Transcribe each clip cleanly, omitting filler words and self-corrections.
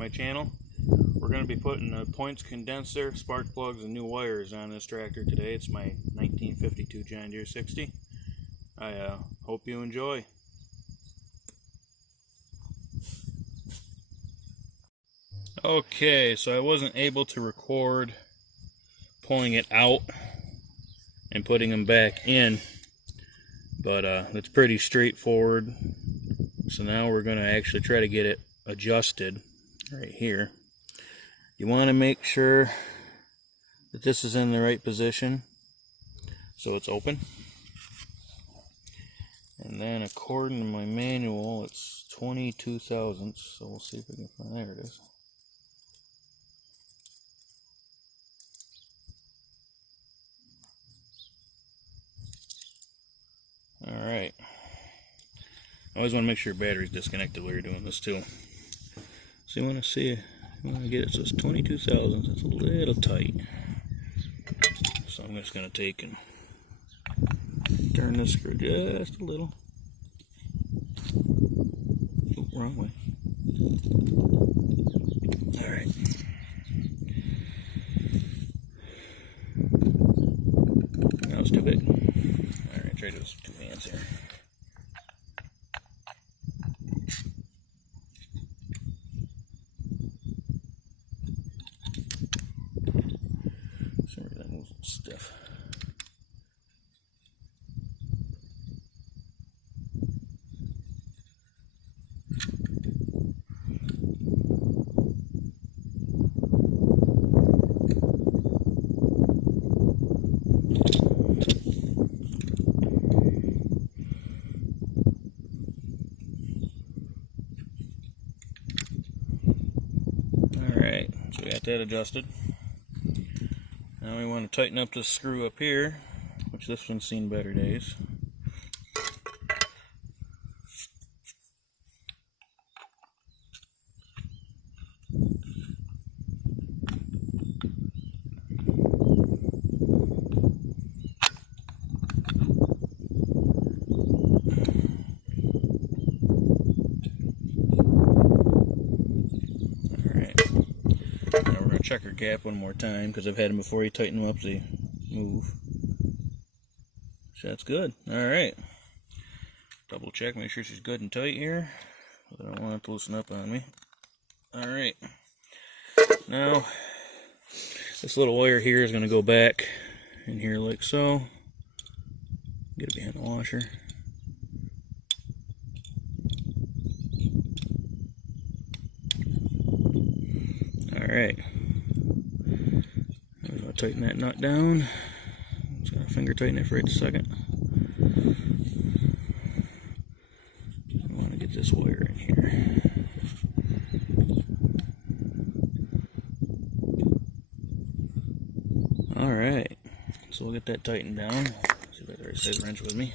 my channel. We're going to be putting a points condenser, spark plugs, and new wires on this tractor today. It's my 1952 John Deere 60. I hope you enjoy. Okay, so I wasn't able to record pulling it out and putting them back in, but it's pretty straightforward. So now we're going to actually try to get it adjusted right here. You want to make sure that this is in the right position so it's open. And then according to my manual, it's 22 thousandths, so we'll see if we can find, there it is. Alright. I always want to make sure your battery's disconnected while you're doing this too. So you want to get it so it's 22 thousandths. It's a little tight. So I'm just going to take and turn this screw just a little. Oh, wrong way. Alright. That was too big. Alright, try to do this with 2 hands here. Sorry, that moves stiff. Alright, so we got that adjusted. Now we want to tighten up this screw up here, which this one's seen better days. Check her gap one more time because I've had them before. You tighten them up, they move. So that's good. Alright. Double check, make sure she's good and tight here. I don't want it to loosen up on me. Alright. Now, this little wire here is going to go back in here like so. Get it behind the washer. Alright. I'm going to tighten that nut down. I'm just going to finger tighten it for just a second. I want to get this wire in here. Alright, so we'll get that tightened down. See if I got the right size wrench with me.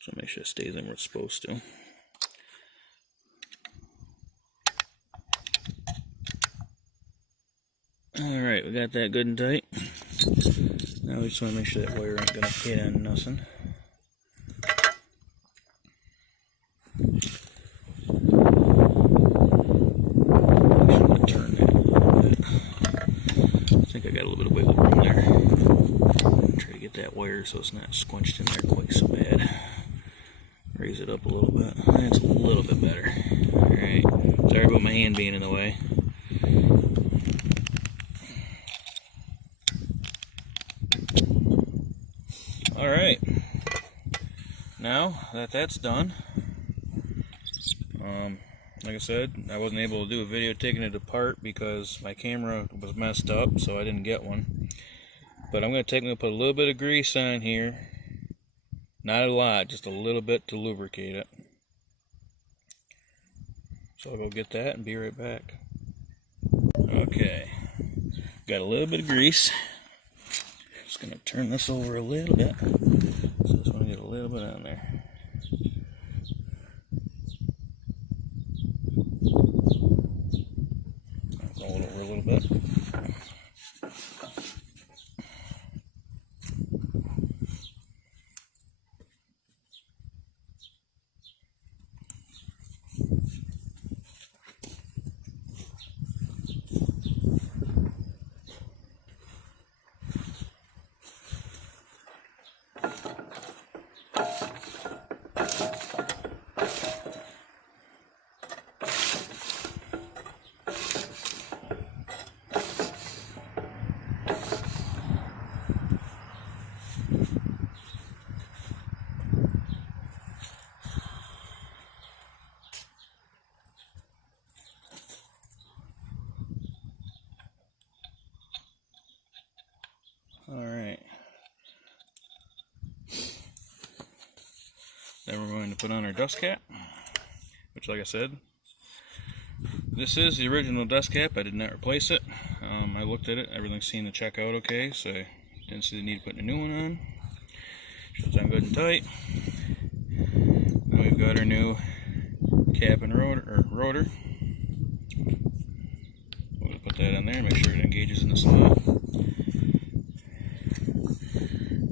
So make sure it stays in where it's supposed to. Alright, we got that good and tight. Now we just want to make sure that wire ain't going to hit on nothing. I'm going to turn that a little bit. I think I got a little bit of wiggle room there. Try to get that wire so it's not squinched in there quite so bad. Raise it up a little bit. That's a little bit better. Alright. Sorry about my hand being in the way. Alright. Now that that's done, like I said, I wasn't able to do a video taking it apart because my camera was messed up, so I didn't get one. But I'm going to put a little bit of grease on here. Not a lot, just a little bit to lubricate it. So I'll go get that and be right back. Okay, got a little bit of grease. Just gonna turn this over a little bit. So I just want to get a little bit on there. Roll it over a little bit. Alright. Then we're going to put on our dust cap, which, like I said, this is the original dust cap. I did not replace it. I looked at it, everything seemed to check out okay, so I didn't see the need of putting a new one on. Shows I'm good and tight. Now we've got our new cap and rotor. I'm going to put that on there, make sure it engages in the slot.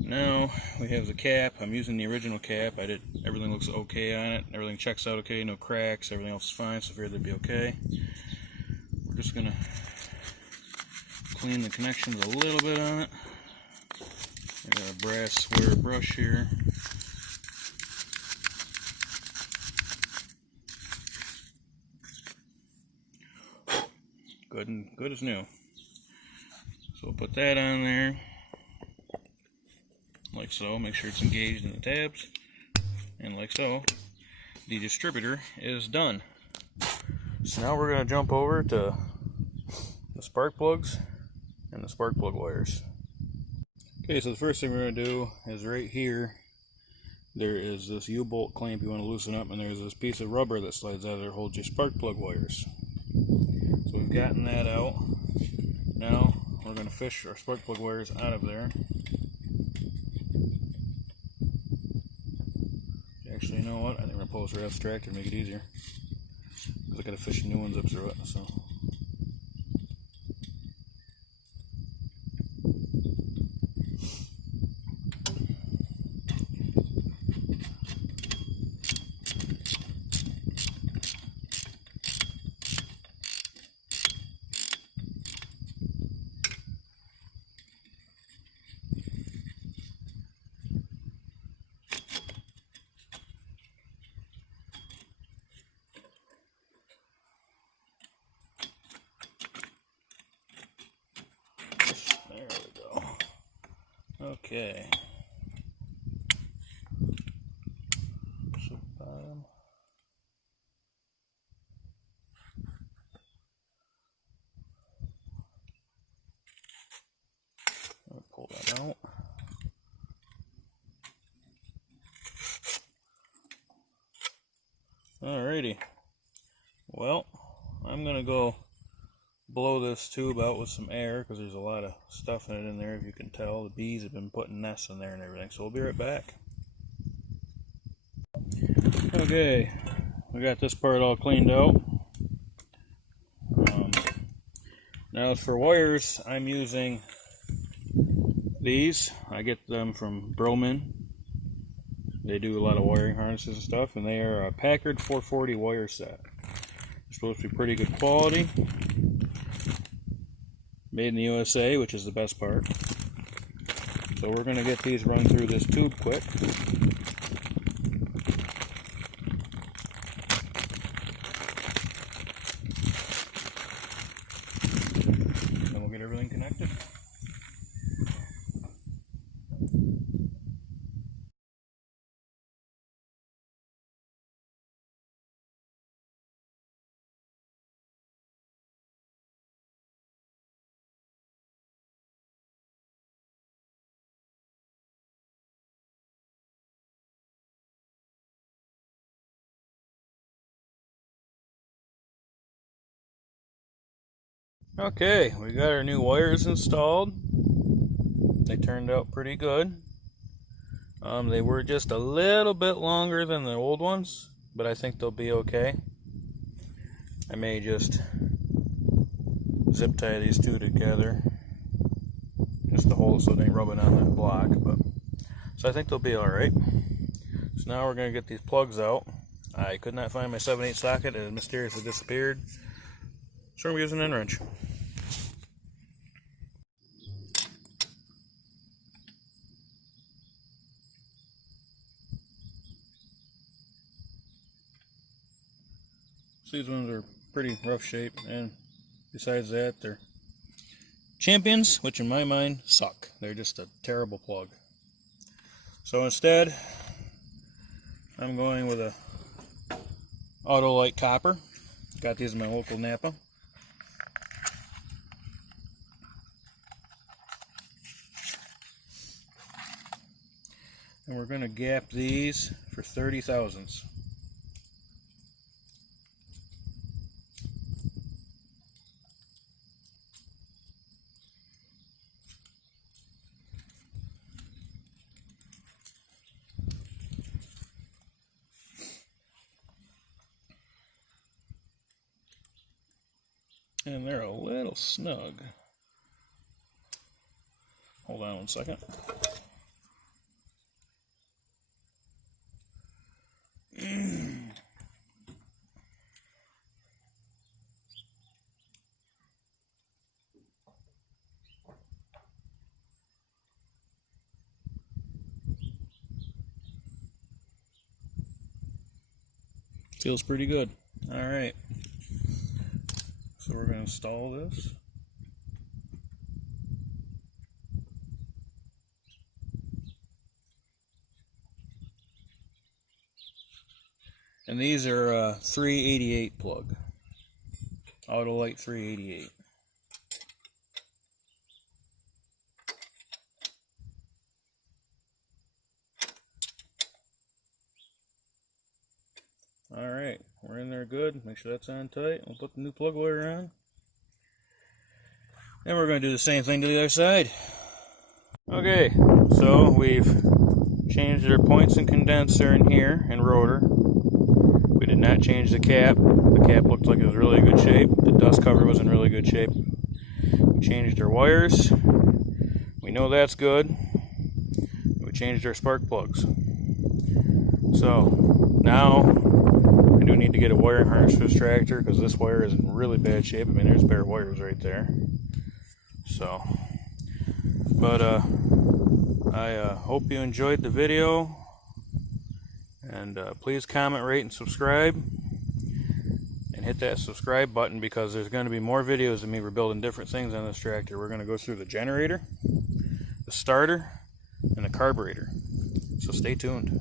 Now we have the cap. I'm using the original cap. Everything looks okay on it. Everything checks out okay, no cracks, everything else is fine, so I figured they'd be okay. We're just gonna clean the connections a little bit on it. I got a brass square brush here. Good as new. So we'll put that on there. Like so, make sure it's engaged in the tabs, and like so, the distributor is done. So now we're going to jump over to the spark plugs and the spark plug wires. Okay, so the first thing we're going to do is right here, there is this U-bolt clamp you want to loosen up, and there's this piece of rubber that slides out of there, holds your spark plug wires. So we've gotten that out. Now we're going to fish our spark plug wires out of there. Actually, you know what? I think we're going to pull this right off the tractor to make it easier. Because I got to fish new ones up through it, so. There we go. Okay. So bottom. I'll pull that out. Alrighty. Well, I'm gonna go blow this tube out with some air because there's a lot of stuff in there. If you can tell, the bees have been putting nests in there and everything. So we'll be right back. Okay, we got this part all cleaned out. Now as for wires, I'm using these. I get them from Broman. They do a lot of wiring harnesses and stuff, and they are a Packard 440 wire set. They're supposed to be pretty good quality. Made in the USA, which is the best part. So we're going to get these run through this tube quick. Then we'll get everything connected. Okay, we got our new wires installed. they turned out pretty good. They were just a little bit longer than the old ones, but I think they'll be okay. I may just zip tie these two together just to hold it so they ain't rubbing on that block, but so I think they'll be alright. So now we're going to get these plugs out. I could not find my 7/8 socket. It mysteriously disappeared, so we're using an end wrench. So these ones are pretty rough shape, and besides that, they're Champions, which in my mind suck. They're just a terrible plug. So instead, I'm going with a Autolite copper. Got these in my local Napa. And we're going to gap these for 30 thousandths. And they're a little snug. Hold on one second. Feels pretty good. All right. So we're going to install this. And these are a 388 plug. Autolite 388. Alright, we're in there good. Make sure that's on tight. We'll put the new plug wire on. And we're going to do the same thing to the other side. Okay, so we've changed our points and condenser in here and rotor. We did not change the cap. The cap looked like it was really good shape. The dust cover was in really good shape. We changed our wires. We know that's good. We changed our spark plugs. So now I do need to get a wiring harness for this tractor because this wire is in really bad shape. I mean, there's bare wires right there. So, but I hope you enjoyed the video, and please comment, rate, and subscribe, and hit that subscribe button because there's going to be more videos of me rebuilding different things on this tractor. We're going to go through the generator, the starter, and the carburetor. So stay tuned.